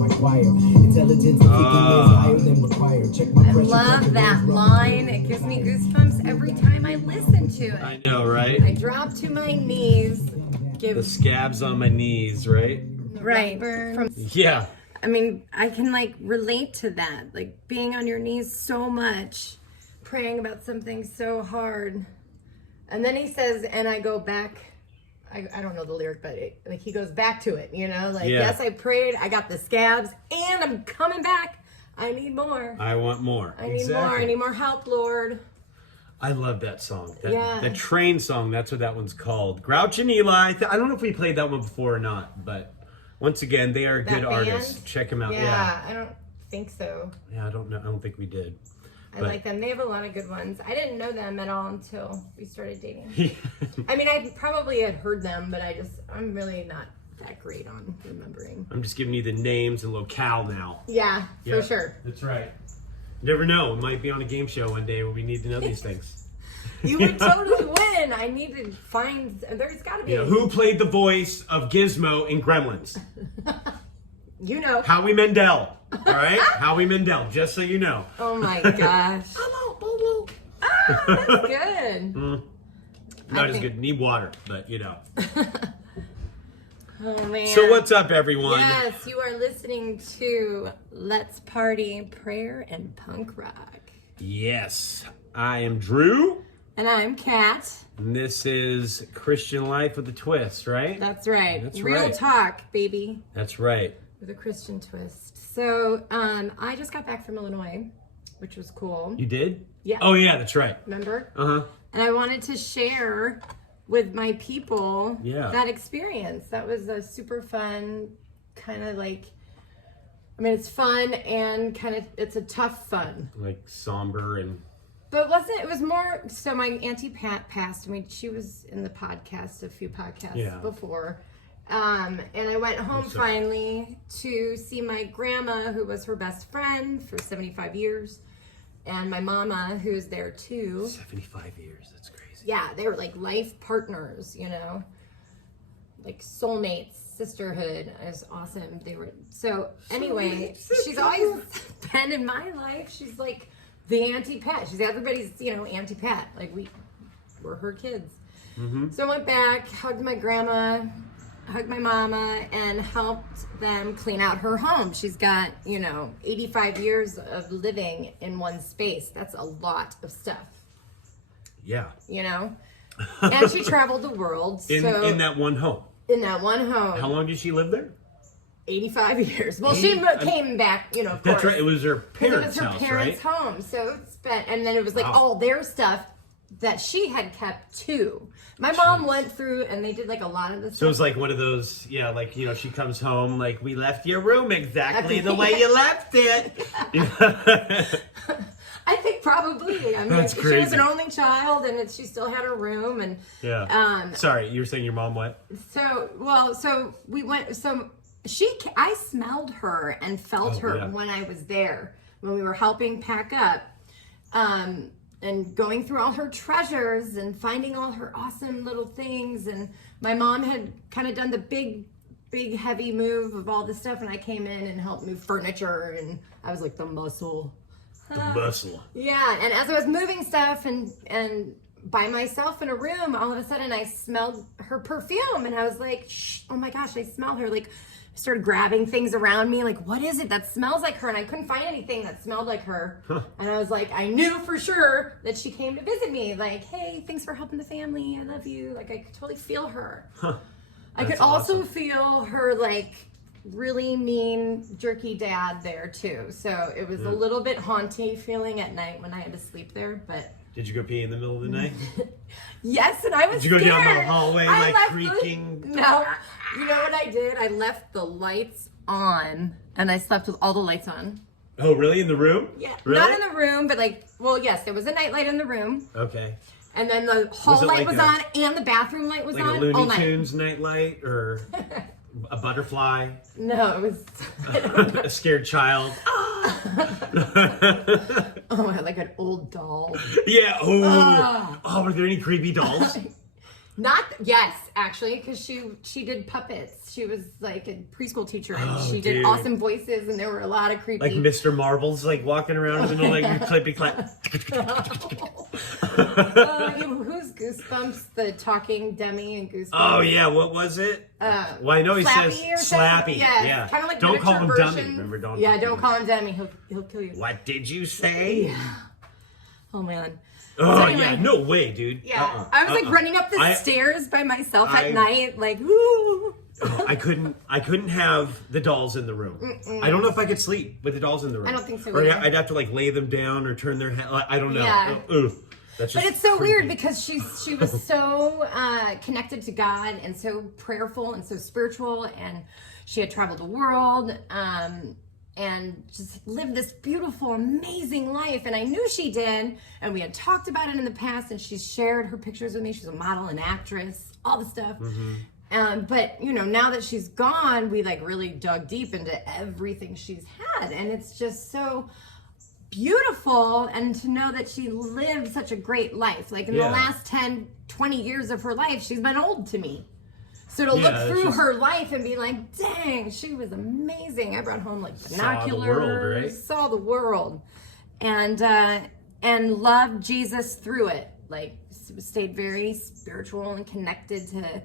my choir. Intelligence and thinking is higher than required. Check my I pressure. love that line. It gives me goosebumps every time I listen to it. I know, right? I drop to my knees. The scabs on my knees, right? Right. Yeah. I mean, I can like relate to that. Like being on your knees so much, praying about something so hard. And then he says, and I go back. I don't know the lyric, but like he goes back to it, you know? Like, yes, I prayed, I got the scabs, and I'm coming back. I need more. I want more. I need more. I need more help, Lord. I love that song. That train song, that's what that one's called. Grouch and Eli. I don't know if we played that one before or not, but once again, they are good artists. Check them out. Yeah, I don't think so. Yeah, I don't know. I don't think we did. I like them. They have a lot of good ones. I didn't know them at all until we started dating. I mean, I probably had heard them, but I'm really not that great on remembering. I'm just giving you the names and locale now. Yeah, for sure. That's right. You never know. We might be on a game show one day where we need to know these things. You would totally win. I need to find, there's got to be. Who played the voice of Gizmo in Gremlins? You know. Howie Mandel. All right? Howie Mandel, just so you know. Oh my gosh. Hello, boo boo. Ah, that's good. Not as good. Need water, but you know. Oh man. So what's up, everyone? Yes, you are listening to Let's Party Prayer and Punk Rock. Yes. I am Drew. And I'm Kat. And this is Christian Life with a Twist, right? That's right. That's Real right. talk, baby. That's right. With a Christian twist. So, I just got back from Illinois, which was cool. You did? Yeah. Oh, yeah, that's right. Remember? Uh-huh. And I wanted to share with my people that experience. That was a super fun, kind of like, I mean, it's fun and kind of, it's a tough fun. Like somber and... But it was more, so my Auntie Pat passed. I mean, she was in the podcast, a few podcasts before. And I went home finally to see my grandma, who was her best friend for 75 years. And my mama, who's there too. 75 years, that's crazy. Yeah, they were like life partners, you know, like soulmates, sisterhood. It was awesome. They were, so anyway, she's always been in my life. She's like the Auntie Pat. She's everybody's, Auntie Pat. Like we're her kids. Mm-hmm. So I went back, hugged my grandma, hugged my mama, and helped them clean out her home. She's got, 85 years of living in one space. That's a lot of stuff. Yeah. And she traveled the world. In that one home. In that one home. How long did she live there? 85 years. Well, she came back, of course. That's right. It was her parents' house, right? It was her parents' home. So and then it was like all their stuff that she had kept too. My mom went through and they did like a lot of this. So it was like one of those, she comes home like, we left your room exactly the way you left it. I think probably. I mean, That's crazy. She was an only child and she still had her room and sorry, you were saying your mom what? So we went, I smelled her and felt her when I was there, when we were helping pack up. And going through all her treasures and finding all her awesome little things. And my mom had kind of done the big, heavy move of all this stuff. And I came in and helped move furniture. And I was like the muscle. The muscle. Yeah. And as I was moving stuff and by myself in a room, all of a sudden I smelled her perfume. And I was like, oh my gosh, I smell her. Like, I started grabbing things around me, like, what is it that smells like her? And I couldn't find anything that smelled like her. And I was like, I knew for sure that she came to visit me. Like, hey, thanks for helping the family. I love you. Like, I could totally feel her. I could also feel her, like, really mean, jerky dad there, too. So it was a little bit haunty feeling at night when I had to sleep there, but... Did you go pee in the middle of the night? Yes, and I was scared. Did you go scared. down the hallway, creaking? No. You know what I did? I left the lights on, and I slept with all the lights on. Oh, really? In the room? Yeah. Really? Not in the room, but yes, there was a nightlight in the room. Okay. And then the hall light was on, and the bathroom light was on all night. Like a Looney Tunes nightlight, or a butterfly? No, it was... a scared child? Oh, I had like an old doll. Yeah. Oh, were there any creepy dolls? Yes, actually, because she did puppets. She was like a preschool teacher, and she did dude. awesome voices, and there were a lot of creepy. Like Mr. Marbles, like walking around in the middle, like clippy clap. Who's Goosebumps? The talking Demi and Goosebumps. Oh yeah, what was it? Well, I know he says Slappy. Yeah, kind of like don't call him version. Dummy. Remember, don't call him Demi. He'll kill you. What did you say? Yeah. Oh man. Oh So anyway, yeah, no way, dude. Yeah, I was like running up the stairs by myself at night, like ooh. I couldn't have the dolls in the room. I don't know if I could sleep with the dolls in the room. I don't think so Or either. I'd have to like lay them down or turn their head. I don't know. Yeah. That's just But it's so creepy. weird because she was so connected to God and so prayerful and so spiritual, and she had traveled the world and just lived this beautiful, amazing life. And I knew she did, and we had talked about it in the past, and she's shared her pictures with me. She's a model and actress, all the stuff. But now that she's gone, we like really dug deep into everything she's had, and it's just so beautiful. And to know that she lived such a great life, like in the last 10, 20 years of her life, she's been old to me. So to look through her life and be like, dang, she was amazing. I brought home like binoculars, saw the world, and loved Jesus through it. Like stayed very spiritual and connected to.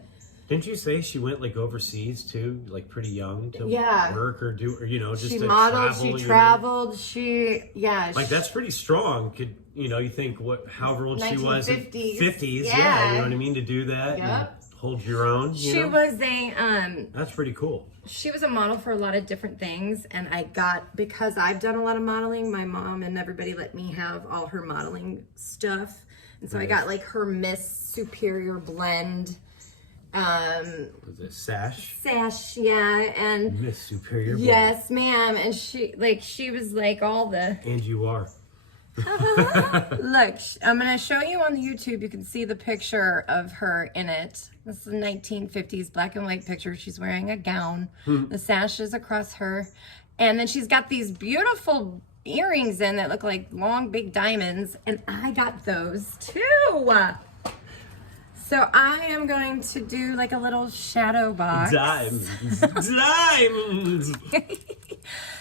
Didn't you say she went like overseas too, like pretty young to work or do, or just she to modeled, travel, she traveled, like that's pretty strong. Could you think however old she was, 1950s. 50s, you know what I mean, to do that, and hold your own. She was a that's pretty cool. She was a model for a lot of different things, and because I've done a lot of modeling, my mom and everybody let me have all her modeling stuff, and so I got like her Miss Superior blend. Was it Sash? Sash, yeah, and Miss Superior. Yes, ma'am. And she was like all the. And you are. Look, I'm gonna show you on the YouTube. You can see the picture of her in it. This is a 1950s black and white picture. She's wearing a gown. The sash is across her, and then she's got these beautiful earrings in that look like long, big diamonds. And I got those too. So I am going to do like a little shadow box. Diamonds.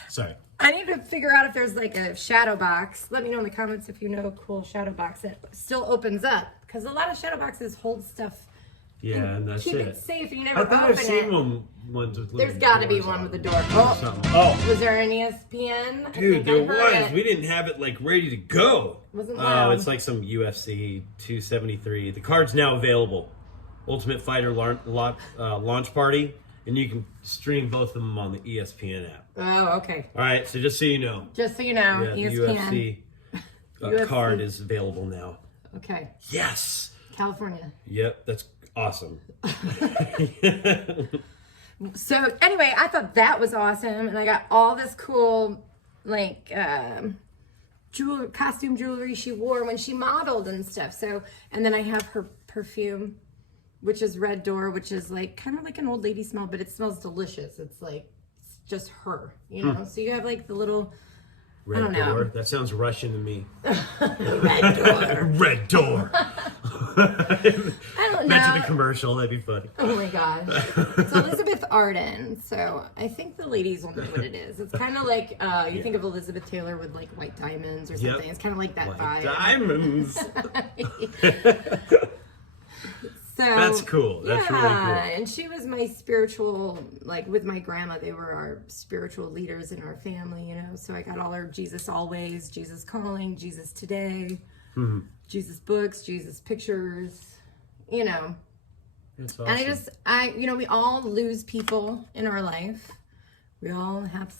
Sorry. I need to figure out if there's like a shadow box. Let me know in the comments if you know a cool shadow box that still opens up. Because a lot of shadow boxes hold stuff. Yeah, and that's keep it safe. You never I thought open I've seen it. Ones with little There's got to be doors one on with a them. door. Oh, Was there an ESPN? dude, there was. We didn't have it like ready to go. Wasn't Oh, loud. it's like some UFC 273. The card's now available. Ultimate Fighter launch party, and you can stream both of them on the ESPN app. Oh, okay. All right, so just so you know. Just so you know, Yeah, the ESPN. UFC card is available now. Okay. Yes. California. Yep, that's awesome. So anyway, I thought that was awesome, and I got all this cool, like, costume jewelry she wore when she modeled and stuff. So, and then I have her perfume, which is Red Door, which is like kind of like an old lady smell, but it smells delicious. It's like it's just her, So you have like the little. Red I don't know. Door. That sounds Russian to me. Red Door. Red Door. I don't know. Mention the commercial. That'd be funny. Oh my gosh. It's Elizabeth Arden. So I think the ladies will know what it is. It's kind of like, you think of Elizabeth Taylor with like white diamonds or something. It's kind of like that White vibe. diamonds. So, That's cool. That's really cool. And she was my spiritual, like with my grandma, they were our spiritual leaders in our family, So I got all her Jesus Always, Jesus Calling, Jesus Today, Jesus books, Jesus pictures, That's awesome. And we all lose people in our life. We all have,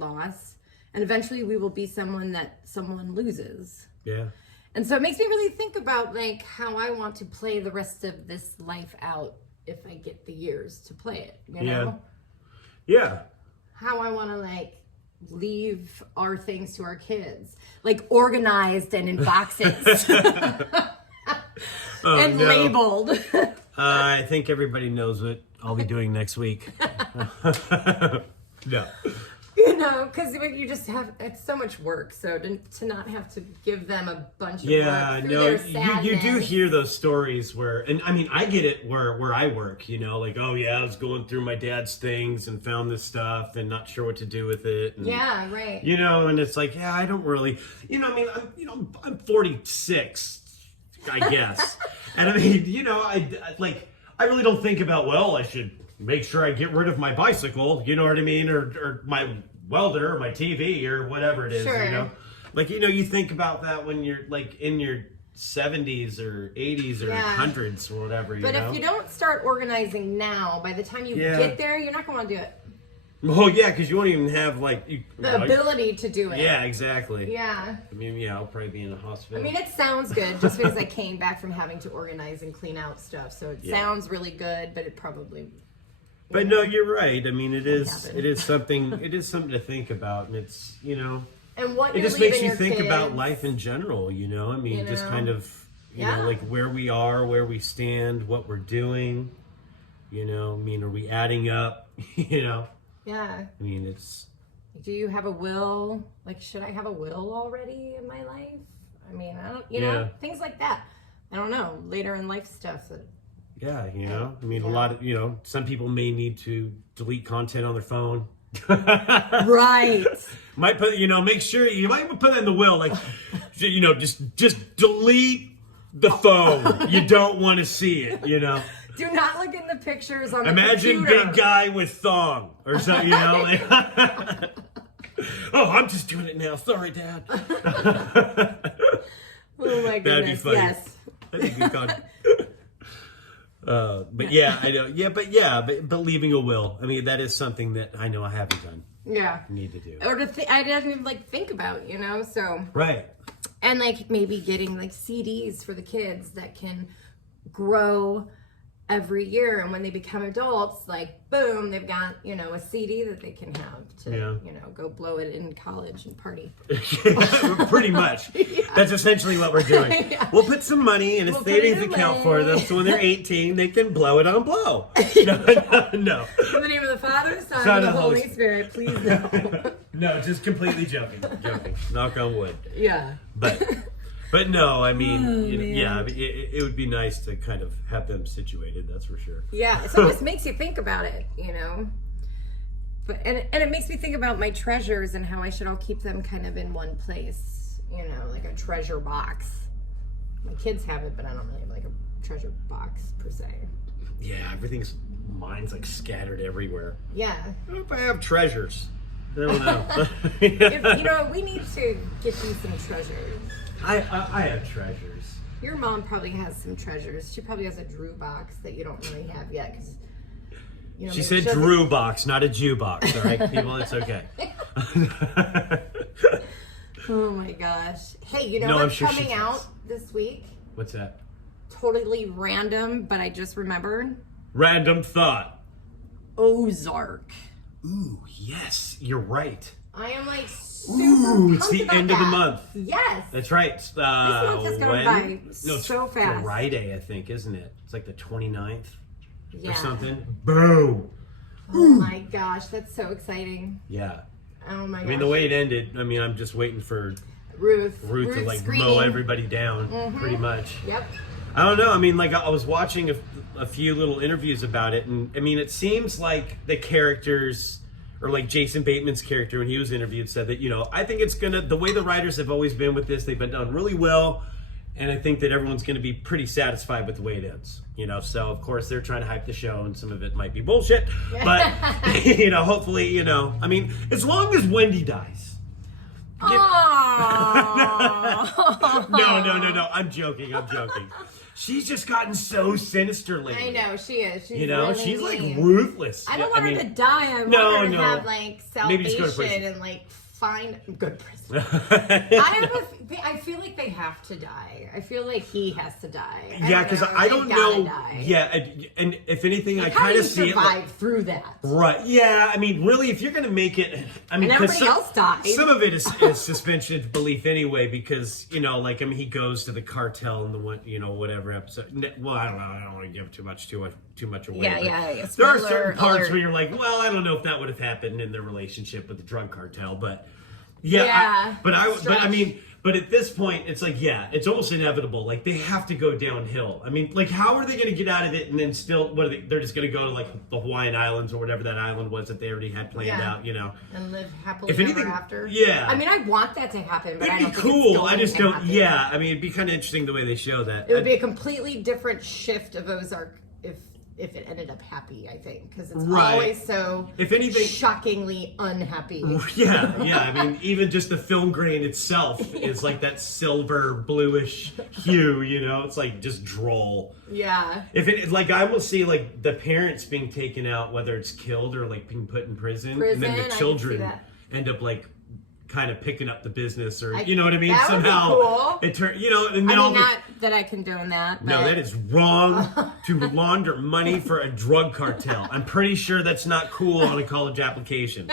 loss. And eventually we will be someone that someone loses. Yeah. And so it makes me really think about like how I want to play the rest of this life out if I get the years to play it, Yeah. How I want to like leave our things to our kids, like organized and in boxes and labeled. I think everybody knows what I'll be doing next week. No. You know, because you just have, it's so much work. So to not have to give them a bunch of work through their sadness. You do hear those stories where, and I mean, I get it where I work, you know, like, oh yeah, I was going through my dad's things and found this stuff and not sure what to do with it. And, yeah, right. You know, and it's like, yeah, I don't really, you know, I mean, I'm 46, I guess. And I mean, you know, I really don't think about, well, I should make sure I get rid of my bicycle, you know what I mean? Or my welder or my TV or whatever it is, sure. You know? Like, you know, you think about that when you're like in your 70s or 80s or 100s or whatever, you know? But if you don't start organizing now, by the time you get there, you're not going to want to do it. Oh, yeah, because you won't even have, like... the ability to do it. Yeah, exactly. Yeah. I mean, yeah, I'll probably be in a hospital. I mean, it sounds good just because I came back from having to organize and clean out stuff. So it sounds really good, but it probably... But no, you're right. I mean, it is something to think about, and it's, you know, and what it just makes you think about life in general, you know? I mean, just kind of, you know, like where we are, where we stand, what we're doing, you know? I mean, are we adding up, you know? Yeah. I mean, it's... Do you have a will? Like, should I have a will already in my life? I mean, I don't, you know, things like that. I don't know, later in life stuff that... Yeah, you know, I mean, a lot of, you know, some people may need to delete content on their phone. Right. Might put, you know, make sure, you might put that in the will, like, you know, just delete the phone. You don't want to see it, you know. Do not look in the pictures on the Imagine computer. big guy with thong or something, you know. Like, oh, I'm just doing it now. Sorry, Dad. Oh my goodness, That'd be funny. yes. That'd be fun. But yeah, I know. Yeah, but leaving a will. I mean, that is something that I know I haven't done. Yeah. Need to do. Or I didn't even like think about, you know, so. Right. And like maybe getting like CDs for the kids that can grow every year, and when they become adults, like boom, they've got, you know, a CD that they can have to, you know, go blow it in college and party. Pretty much. That's essentially what we're doing. We'll put some money in a savings account for them, so when they're 18, they can blow it on blow. No. In the name of the Father, the Son, and the Holy Spirit, please no. No, just completely joking. Knock on wood. Yeah. But no, I mean, it would be nice to kind of have them situated, that's for sure. Yeah, it always makes you think about it, you know. But and it makes me think about my treasures and how I should all keep them kind of in one place, you know, like a treasure box. My kids have it, but I don't really have like a treasure box per se. Yeah, mine's like scattered everywhere. Yeah. I don't know if I have treasures. I don't know. You know, we need to get you some treasures. I have treasures. Your mom probably has some treasures. She probably has a Drew box that you don't really have yet. Cause, you know, she said Drew box, not a Jew box. All right, people, it's okay. Oh my gosh. Hey, you know what's coming out this week? What's that? Totally random, but I just remembered. Random thought. Ozark. Ooh, yes, you're right. I am like super it's the end of the month. Yes. That's right. This month is going by so fast. Friday, I think, isn't it? It's like the 29th or something. Boom. Oh my gosh, that's so exciting. Yeah. Oh my gosh. I mean, the way it ended, I mean, I'm just waiting for Ruth to like screaming. mow everybody down, pretty much. Yep. I don't know. I mean, like I was watching a few little interviews about it, and I mean, it seems like the characters, or like Jason Bateman's character when he was interviewed, said that, you know, I think it's the way the writers have always been with this, they've been done really well, and I think that everyone's gonna be pretty satisfied with the way it ends. You know, so of course they're trying to hype the show, and some of it might be bullshit, but you know, hopefully, you know, I mean, as long as Wendy dies. Oh. No. I'm joking. She's just gotten so sinister lately. I know, she is. She's really she's like ruthless. I don't want her to die. I want her to have like salvation and like find good prison. I feel like they have to die. I feel like he has to die. Yeah, because I don't know. Die. Yeah, and if anything, I kind of see it. How do you survive through that? Right. Yeah. I mean, really, if you're gonna make it, I mean, and everybody else dies. Some of it is suspension of belief anyway, because you know, like I mean, he goes to the cartel in the one, you know, whatever episode. Well, I don't know. I don't want to give too much too much away. Yeah. There are Spoiler certain parts alert. where you're like, well, I don't know if that would have happened in their relationship with the drug cartel, but but at this point, it's like, yeah, it's almost inevitable. Like, they have to go downhill. I mean, like, how are they going to get out of it and then still, they're just going to go to, like, the Hawaiian Islands or whatever that island was that they already had planned out, you know? And live happily If anything, ever after. Yeah. I mean, I want that to happen, but It'd I don't be think cool. it's going I just to don't, happen. yeah. I mean, it'd be kind of interesting the way they show that. It would be a completely different shift of Ozark if it ended up happy, I think, because it's always so if anything, shockingly unhappy. Yeah. I mean, even just the film grain itself is like that silver bluish hue, you know? It's like just droll. Yeah. If it, like, I will see, like, the parents being taken out, whether it's killed or, like, being put in prison and then the children end up, like, kind of picking up the business, or you know what I mean? That Somehow would be cool. it turns, you know, and I mean, not that I condone that. But... No, that is wrong to launder money for a drug cartel. I'm pretty sure that's not cool on a college application.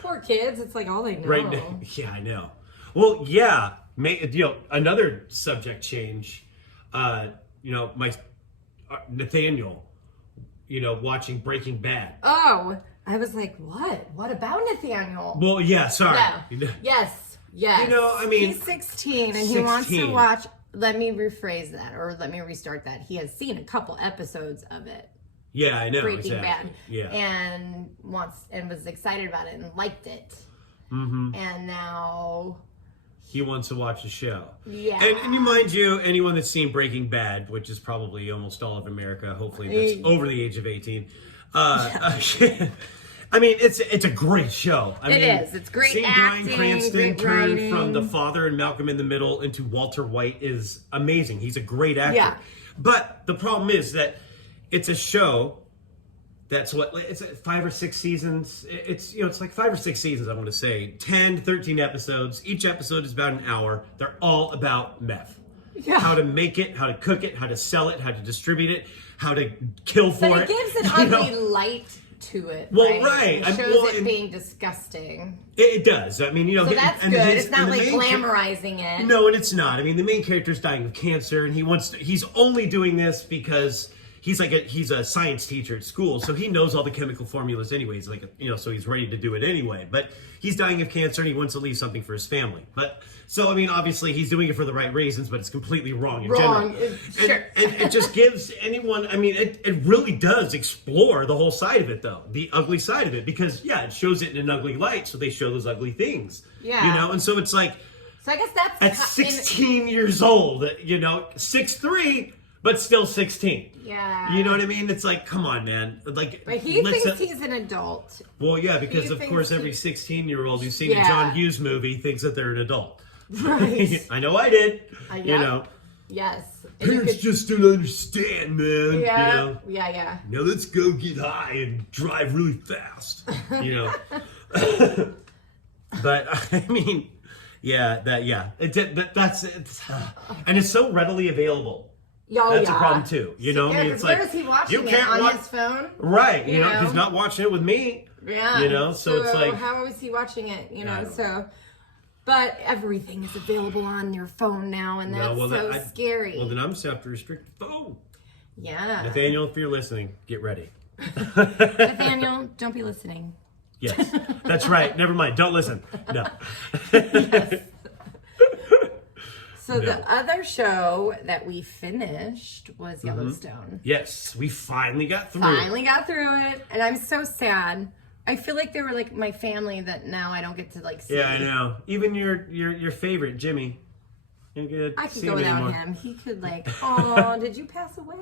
Poor kids, it's like all they know. Right now. Yeah, I know. Well, yeah, another subject change. Nathaniel, watching Breaking Bad. Oh, I was like, what? What about Nathaniel? Well, yeah, sorry. No. Yes. I mean, he's 16 and he wants to watch. Let me rephrase that, or let me restart that. He has seen a couple episodes of it. Yeah, I know. Breaking Bad. Yeah. And was excited about it and liked it. Mm-hmm. And now he wants to watch the show. Yeah. And mind you, anyone that's seen Breaking Bad, which is probably almost all of America, hopefully that's over the age of 18. I mean, it's a great show. It is. It's great seeing acting, Bryan Cranston great turn writing. from the father in Malcolm in the Middle into Walter White is amazing. He's a great actor. Yeah. But the problem is that it's a show that's it's 5 or 6 seasons. It's like 5 or 6 seasons, I want to say. 10, 13 episodes. Each episode is about an hour. They're all about meth. Yeah. How to make it, how to cook it, how to sell it, how to distribute it, how to kill for but it. It gives an ugly light to it. Well, right. It shows it being disgusting. It does. I mean, so that's good. It's not like glamorizing it. No, and it's not. I mean, the main character's dying of cancer, and he's only doing this because he's a science teacher at school, so he knows all the chemical formulas anyways. So he's ready to do it anyway. But he's dying of cancer, and he wants to leave something for his family. But so I mean, obviously, he's doing it for the right reasons, but it's completely wrong in general. Sure. And it just gives anyone. I mean, it really does explore the whole side of it, though, the ugly side of it, because it shows it in an ugly light, so they show those ugly things. Yeah. And so it's like. So I guess that's at 16 years old, 6'3", but still 16. Yeah. You know what I mean? It's like, come on, man. Like, but he thinks he's an adult. Well, yeah, because of course every 16-year-old who's seen a John Hughes movie thinks that they're an adult. Right. I know I did. Yes. Parents just don't understand, man. Yeah. Yeah. Now let's go get high and drive really fast. But I mean, that's it. And it's so readily available. That's a problem too. Where is he watching it? On his phone? Right. He's not watching it with me. Yeah. So it's like, how is he watching it? But everything is available on your phone now, and that's scary. Well, then I'm just have to restrict the phone. Yeah. Nathaniel, if you're listening, get ready. Nathaniel, don't be listening. Yes, that's right. Never mind. Don't listen. No. Yes. So the other show that we finished was Yellowstone. Yes, we finally got through it. And I'm so sad. I feel like they were like my family that now I don't get to see. Yeah, I know. Even your favorite, Jimmy. I could go without him. He could oh, did you pass away?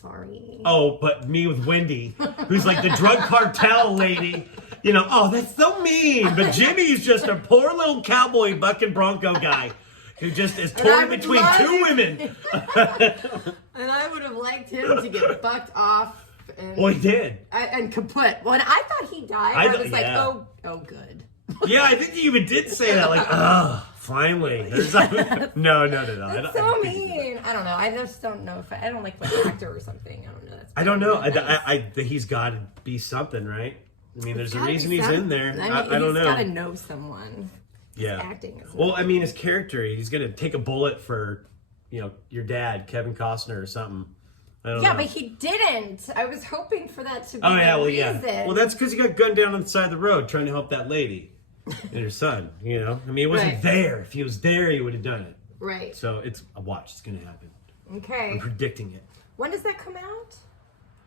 Sorry. Oh, but me with Wendy, who's like the drug cartel lady. That's so mean. But Jimmy's just a poor little cowboy bucking bronco guy who just is torn between two women. And I would have liked him to get bucked off. Well, he did. And kaput. When I thought he died, I was like, oh, good. Yeah, I think he even did say that. Finally. No. That's so mean. I don't know. I just don't know if I don't like an actor or something. I don't know. I don't know. He's got to be something, right? I mean, there's a reason he's in there. I don't know. He's got to know someone. Yeah. Acting. Well, I mean, his character, he's going to take a bullet for your dad, Kevin Costner or something. I don't Yeah, know. but he didn't. I was hoping for that to be Oh yeah, the well reason. yeah. Well, that's because he got gunned down on the side of the road trying to help that lady and her son. I mean, he wasn't Right. there. If he was there, he would have done it. Right. So it's a watch. It's gonna happen. Okay. I'm predicting it. When does that come out?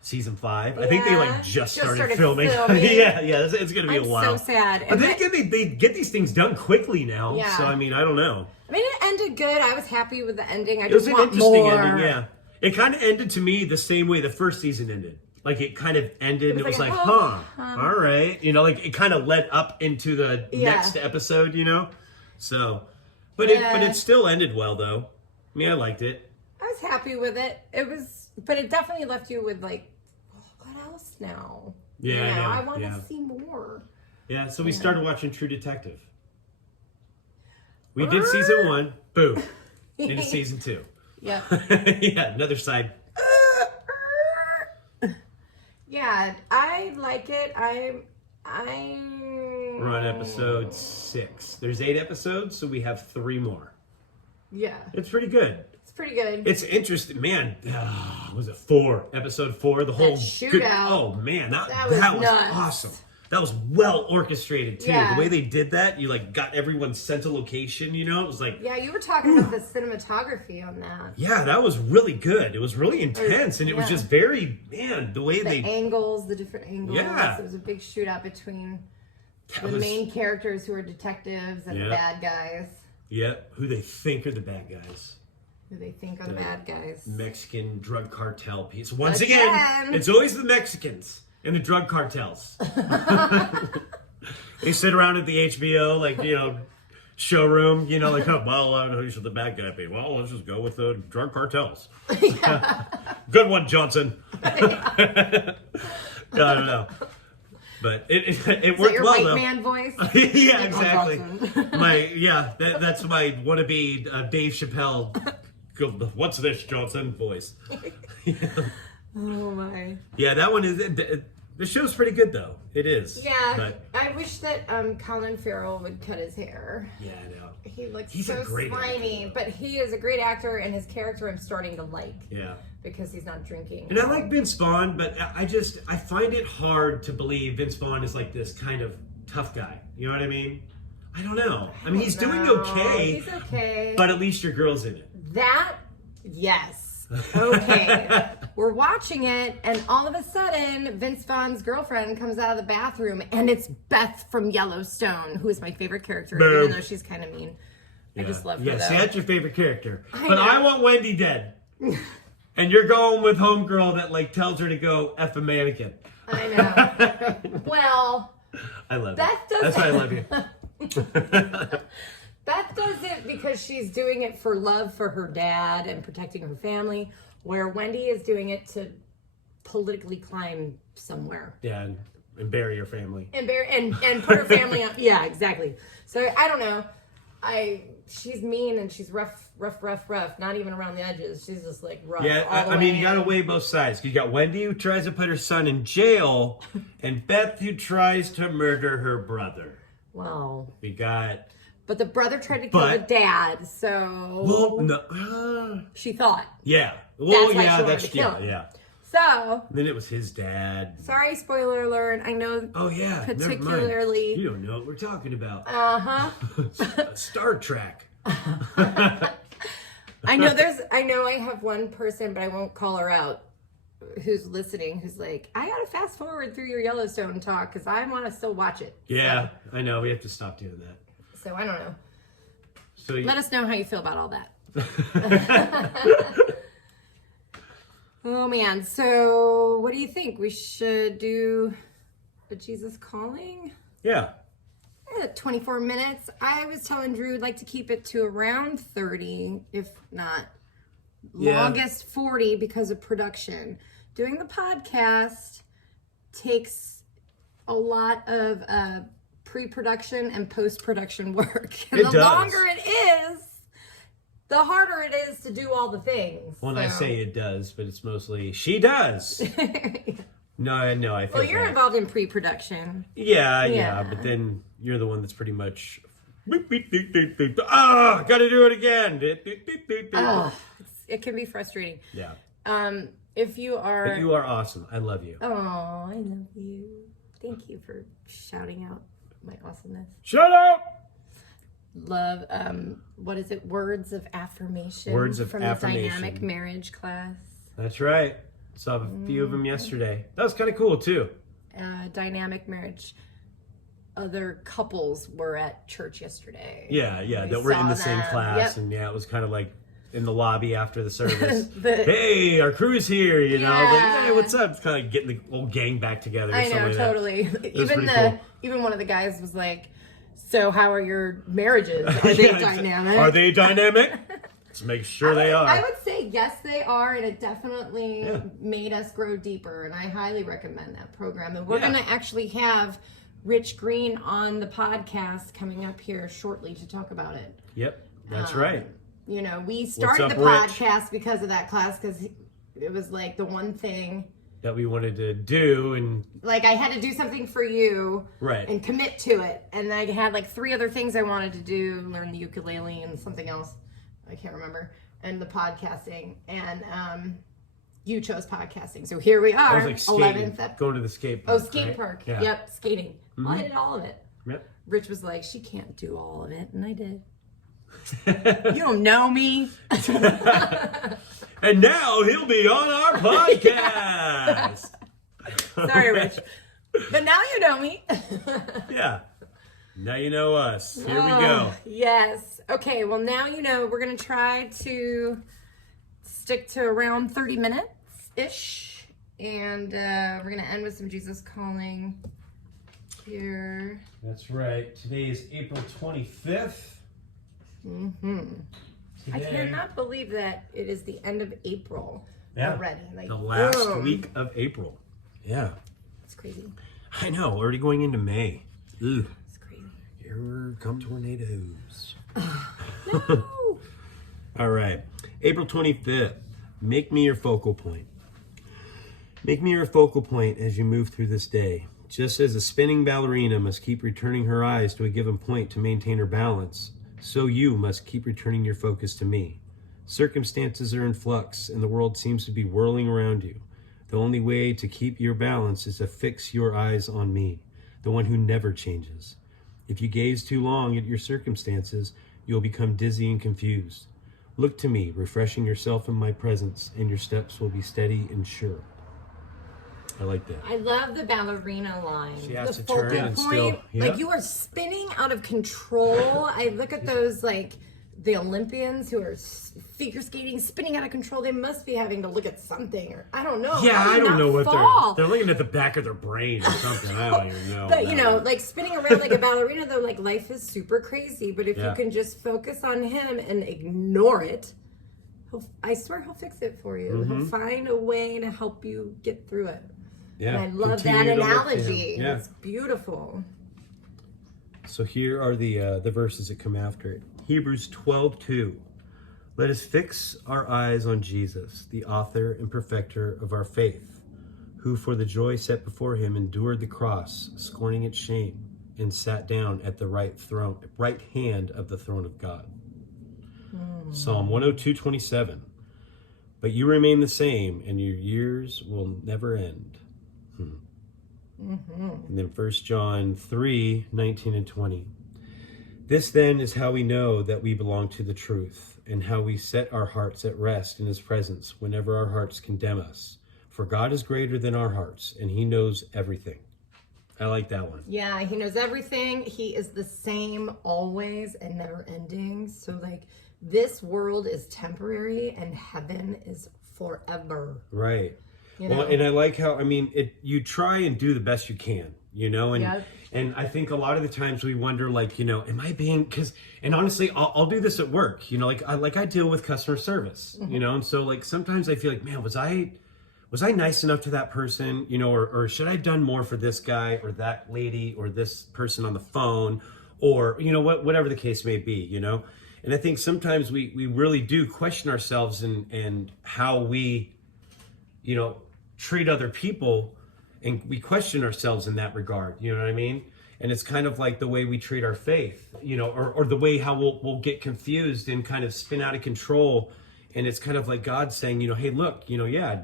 Season 5. I think they Yeah, just just started started filming. filming. yeah. It's gonna be I'm a while. so sad. But And then that- again, they get these things done quickly now. Yeah. So I mean, I don't know. I mean, it ended good. I was happy with the ending. I It was just an want interesting more. ending. Yeah. It kind of ended to me the same way the first season ended. Like it kind of ended and it was like, like, oh, all right. Like it kind of led up into the Yeah. next episode, So, but Yeah. it still ended well though. I mean, I liked it. I was happy with it. But it definitely left you with like, what else now? Yeah, I know. I want Yeah. to see more. Yeah. So we started watching True Detective. We did season 1. Boom. Into season 2. Yeah. Yeah. Another side. Yeah, I like it. We're on episode 6. There's 8 episodes, so we have 3 more. Yeah, It's pretty good. it's pretty good. It's interesting, man. Was it 4? Episode 4. The whole shootout. Oh man, that was was nuts. awesome. That was well orchestrated too. Yeah. The way they did that, you like got everyone sent to location. It was like, Yeah, you were talking about the cinematography on that. yeah, that was really good. It was really intense, and it was yeah. just very the way The they. angles, the different angles. Yeah. It was a big shootout between That the was- main characters who are detectives and Yeah. the bad guys Yeah, who they think are the bad guys. who they think are the bad guys. Mexican drug cartel piece. Once Again. again, it's always the Mexicans and the drug cartels. They sit around at the HBO, showroom, like, oh, well, who's the bad guy be? Well, let's just go with the drug cartels. Good one, Johnson. I don't know. But it Is worked that your well, white though. man voice? Yeah, exactly. Johnson. That's my wannabe Dave Chappelle. What's this, Johnson voice? Oh my. Yeah, that one is. The show's pretty good though. It is. Yeah, But, I wish that Colin Farrell would cut his hair. yeah, I know. He looks He's so a great slimy, actor, but he is a great actor, and his character I'm starting to like Yeah. because he's not drinking. And I like Vince Vaughn, but I find it hard to believe Vince Vaughn is like this kind of tough guy. You know what I mean? I don't know. I mean, he's doing No, okay. He's okay. But at least your girl's in it. That, yes. Okay. We're watching it, and all of a sudden, Vince Vaughn's girlfriend comes out of the bathroom, and it's Beth from Yellowstone, who is my favorite character, Boom. even though she's kind of mean. I just love her, Yeah, though. see, that's your favorite character. I But know. I want Wendy dead. And you're going with homegirl that tells her to go F a mannequin. I know. Well, I love Beth it. does That's why I it. love you. Beth does it because she's doing it for love for her dad and protecting her family, where Wendy is doing it to politically climb somewhere Yeah, and bury your family. and put her family up. Yeah, exactly. So I don't know. She's mean and she's rough. Not even around the edges. She's just like rough. Yeah, all the I mean, way you gotta in. weigh both sides. 'Cause you got Wendy who tries to put her son in jail, and Beth who tries to murder her brother. Well, We got. but the brother tried to kill the dad, so Well, no. she thought. Yeah. Well, That's why she yeah, wanted that's to kill him. yeah. So, Then it was his dad. sorry, spoiler alert. I know. Oh yeah, never mind. Particularly- You don't know what we're talking about. Uh-huh. Star Trek. I know I have one person, but I won't call her out, who's listening, who's like, I gotta fast forward through your Yellowstone talk because I want to still watch it. Yeah, I know. We have to stop doing that. So I don't know. So Let us know how you feel about all that. Oh man, so what do you think? We should do a Jesus Calling? yeah, 24 minutes. I was telling Drew I'd like to keep it to around 30, if not Yeah. longest 40 because of production. Doing the podcast takes a lot of pre-production and post-production work. And It the does. longer it is, the harder it is to do all the things. when I So- say it does, but it's mostly she does. No, I feel Well, you're bad. involved in pre-production. Yeah, Yeah. but then you're the one that's pretty much. Gotta do it again. Oh, it can be frustrating. Yeah. If you are... But you are awesome. I love you. Oh, I love you. Thank you for shouting out my awesomeness. Shut up! Love, what is it? Words of affirmation. Words of from affirmation. the dynamic marriage class. That's right. Saw a few of them yesterday. That was kind of cool too. Dynamic marriage. Other couples were at church yesterday. Yeah, that we're in the same class, and it was kind of like in the lobby after the service. Hey, our crew's here, you know. Like, hey, what's up? It's kind of like getting the whole gang back together. I know, like totally. Cool. Even one of the guys was like, "So, how are your marriages? Are they dynamic? Are they dynamic? Let's make sure they are." I would say yes, they are, and it definitely made us grow deeper. And I highly recommend that program. And we're going to actually have Rich Green on the podcast coming up here shortly to talk about it. Yep, that's right. You know, we started the podcast because of that class, because it was like the one thing that we wanted to do, and like I had to do something for you, right, and commit to it. And I had like 3 other things I wanted to do: learn the ukulele and something else I can't remember, and the podcasting. And you chose podcasting, so here we are. I was like skating, 11th going to the skate park. Oh, skate park. Yeah. Yep, skating. Well, I did all of it. Yep. Rich was like, she can't do all of it, and I did. You don't know me. And now he'll be on our podcast. Sorry, Rich. But now you know me. Yeah. Now you know us. Here we go. Yes. Okay, well, now you know. We're going to try to stick to around 30 minutes-ish. And we're going to end with some Jesus Calling here. That's right. Today is April 25th. I cannot believe that it is the end of April already. Like, the last week of April. Yeah. It's crazy. I know. Already going into May. Ugh. It's crazy. Here come tornadoes. No! All right. April 25th. Make me your focal point. Make me your focal point as you move through this day. Just as a spinning ballerina must keep returning her eyes to a given point to maintain her balance, so you must keep returning your focus to me. Circumstances are in flux, and the world seems to be whirling around you. The only way to keep your balance is to fix your eyes on me, the one who never changes. If you gaze too long at your circumstances, you'll become dizzy and confused. Look to me, refreshing yourself in my presence, and your steps will be steady and sure. I like that. I love the ballerina line. She has the to turn and still, like you are spinning out of control. I look at those, like the Olympians who are figure skating, spinning out of control. They must be having to look at something, or I don't know. Yeah, I don't know what fall? they're looking at the back of their brain or something. I don't even know. But you know, like spinning around like a ballerina, though, like life is super crazy. But if you can just focus on him and ignore it, I swear he'll fix it for you. He'll find a way to help you get through it. Yeah, and I love that analogy. Yeah. It's beautiful. So here are the verses that come after it. Hebrews 12:2. Let us fix our eyes on Jesus, the author and perfecter of our faith, who for the joy set before him endured the cross, scorning its shame, and sat down at the right hand of the throne of God. Psalm 102:27. But you remain the same, and your years will never end. And then 1 John 3:19 and 20. This then is how we know that we belong to the truth, and how we set our hearts at rest in his presence whenever our hearts condemn us. For God is greater than our hearts, and he knows everything. I like that one. Yeah, he knows everything. He is the same always and never ending. So like this world is temporary and heaven is forever. Right. You well, know? and I like how, I mean, you try and do the best you can, you know, and and I think a lot of the times we wonder, like, you know, am I being, and honestly, I'll do this at work, you know, like I deal with customer service, you know, and so like sometimes I feel like, man, was I nice enough to that person, you know, or should I have done more for this guy or that lady or this person on the phone, or, you know, whatever the case may be, you know. And I think sometimes we really do question ourselves and how we, you know, treat other people, and we question ourselves in that regard, you know what I mean? And it's kind of like the way we treat our faith, you know, or the way how we'll get confused and kind of spin out of control And it's kind of like God saying, you know, hey, look, you know, yeah,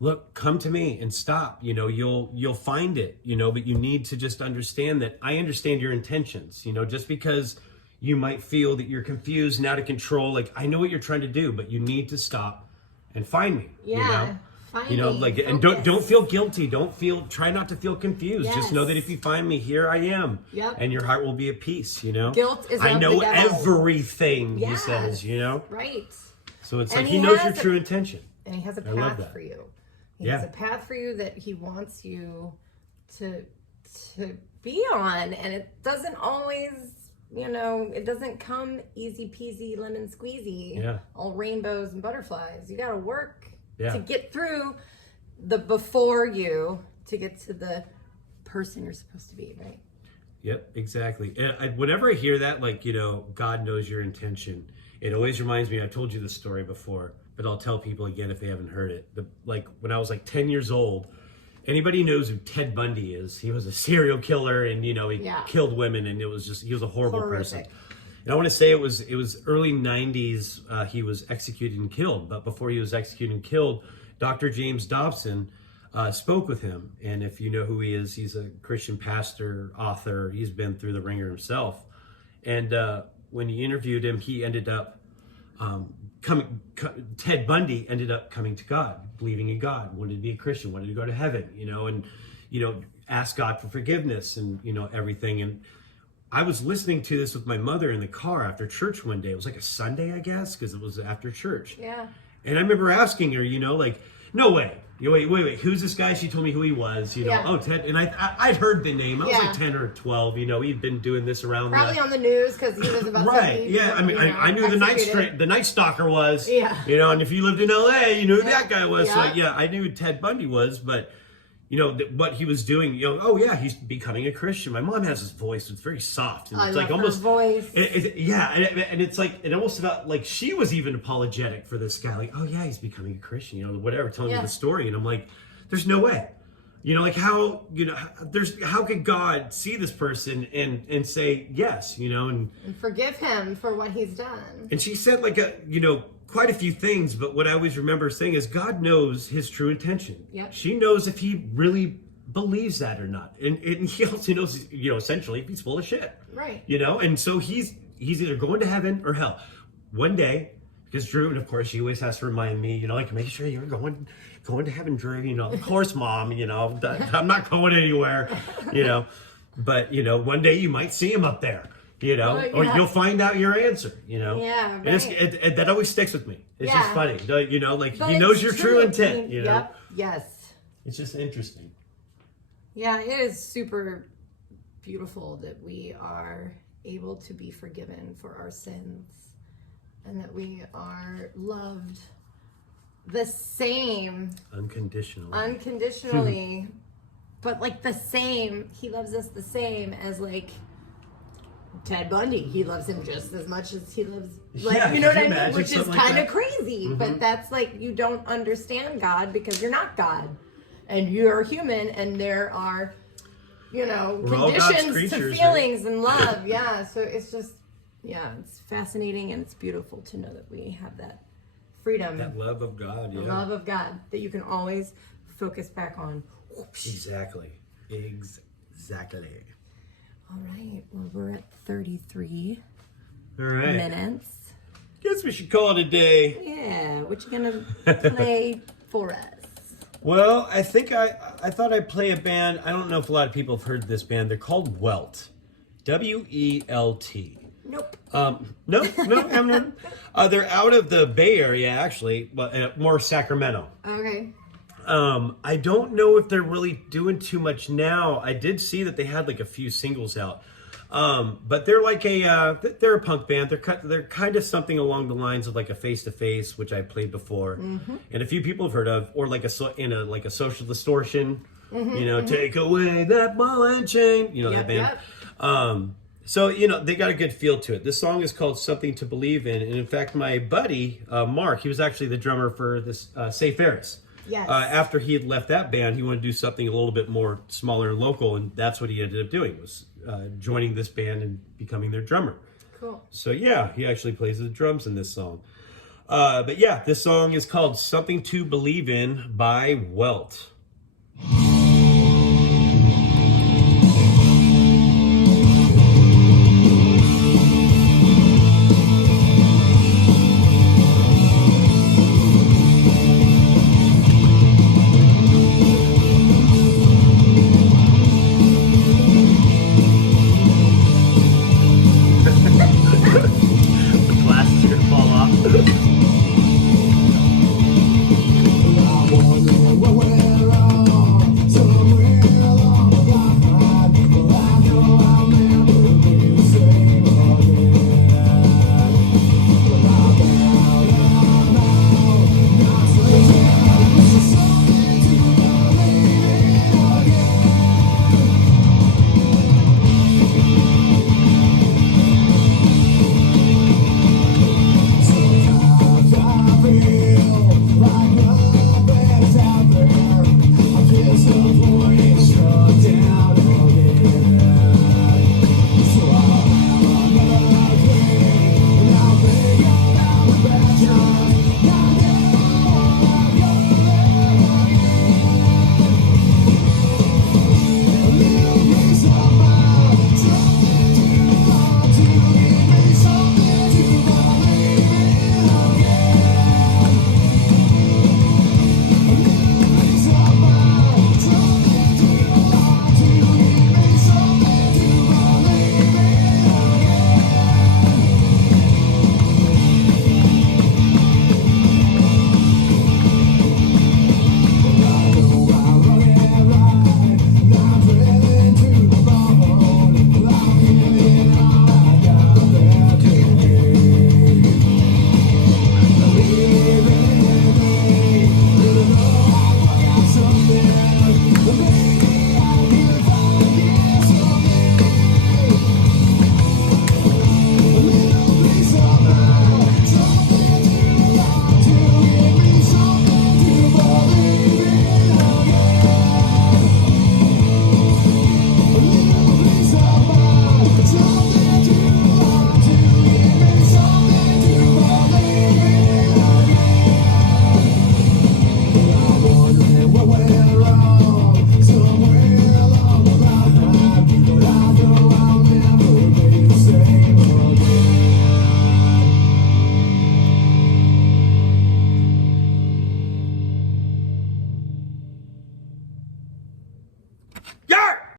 look, come to me and stop. You know, you'll find it, you know, but you need to just understand that I understand your intentions, you know, just because you might feel that you're confused and out of control. Like, I know what you're trying to do, but you need to stop and find me. Yeah. You know? Find You know, me. like, and Focus. don't feel guilty. Try not to feel confused. Just know Yes. that if you find me, here I am. Yep. And your heart will be at peace, you know? Guilt is I of know the devil. everything, he Yes. says, you know? Right. So it's And like he he knows your has true intention. And he has a I love path that. for you. He Yeah. has a path for you that he wants you to be on. And it doesn't always, you know, it doesn't come easy peasy lemon squeezy. Yeah. All rainbows and butterflies. You got to work Yeah. to get through the before you to get to the person you're supposed to be, right? Yep, exactly. And whenever I hear that, like, you know, God knows your intention, it always reminds me, I've told you this story before, but I'll tell people again if they haven't heard it. Like when I was like 10 years old, anybody knows who Ted Bundy is. He was a serial killer, and, you know, he killed women, and he was a horrible person. And I want to say it was early 90s, he was executed and killed. But before he was executed and killed, Dr. James Dobson spoke with him. And if you know who he is, he's a Christian pastor, author. He's been through the ringer himself. And when he interviewed him, he ended up Ted Bundy ended up coming to God, believing in God, wanted to be a Christian, wanted to go to heaven, you know, and, you know, ask God for forgiveness and, you know, everything. And I was listening to this with my mother in the car after church one day. It was like a Sunday, I guess, because it was after church. Yeah. And I remember asking her, you know, like, no way. You know, wait, who's this guy? She told me who he was, you know. Yeah. Oh, Ted. And I'd heard the name. I was Yeah. like 10 or 12, you know. He'd been doing this around Probably on the news because he was about to right, be, yeah. I mean, you know, I knew executed. the Night Stalker was. Yeah. You know, and if you lived in LA, you knew who that guy was. Yeah. So, yeah, I knew who Ted Bundy was, but, you know, what he was doing, you know, oh, yeah, he's becoming a Christian. My mom has this voice. It's very soft. And I it's love like her almost. voice. Yeah, and it's like, it almost felt like she was even apologetic for this guy. Like, oh, yeah, he's becoming a Christian, you know, whatever, telling me the story. And I'm like, there's no way. You know, like how, you know, how could God see this person and say yes, you know, and forgive him for what he's done. And she said like you know, quite a few things, but what I always remember saying is God knows his true intention. Yep. She knows if he really believes that or not. And he also knows, you know, essentially if he's full of shit. Right. You know, and so he's either going to heaven or hell. One day, because Drew, and of course she always has to remind me, you know, like, make sure you're going to heaven, Drew, you know, of course, Mom, you know, I'm not going anywhere, you know, but, you know, one day you might see him up there, you know, or you'll find out your answer, you know. Yeah, right. That always sticks with me. It's just funny, you know, like But he knows your it's true intent, you know. Yep. Yes. It's just interesting. Yeah, it is super beautiful that we are able to be forgiven for our sins and that we are loved the same unconditionally but like the same, he loves us the same as like Ted Bundy. He loves him just as much as he loves, like, you know what I mean, which is kind of crazy. But that's like, you don't understand God because you're not God and you're human, and there are, you know, conditions to feelings and love. Yeah, so it's just, yeah, it's fascinating, and it's beautiful to know that we have that freedom, that love of God, the love of God that you can always focus back on. Exactly. All right, well, we're at 33 minutes. Guess we should call it a day. Yeah, what you gonna play for us? Well, I think I thought I'd play a band. I don't know if a lot of people have heard this band. They're called Welt. W-E-L-T. Nope. No, they're out of the Bay Area, actually, but more Sacramento. Okay. I don't know if they're really doing too much now. I did see that they had like a few singles out. But they're like they're a punk band. They're kind of something along the lines of like a Face to Face, which I played before, and a few people have heard of, or like a Social Distortion, you know, take away that ball and chain, you know, that band. Yep. So, you know, they got a good feel to it. This song is called Something to Believe In, and in fact, my buddy Mark, he was actually the drummer for this Say Ferris. Yes. After he had left that band, he wanted to do something a little bit more smaller and local, and that's what he ended up doing, was joining this band and becoming their drummer. Cool. So yeah, he actually plays the drums in this song. But yeah, this song is called Something to Believe In by Welt.